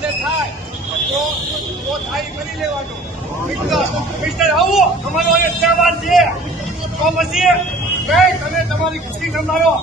ભલે થાય તો થાય કરી લેવાનું. મિસ્ટર આવો તમારો એ તહેવાર છે તો પછી કઈ તમે તમારી ખુશી સંભાળો.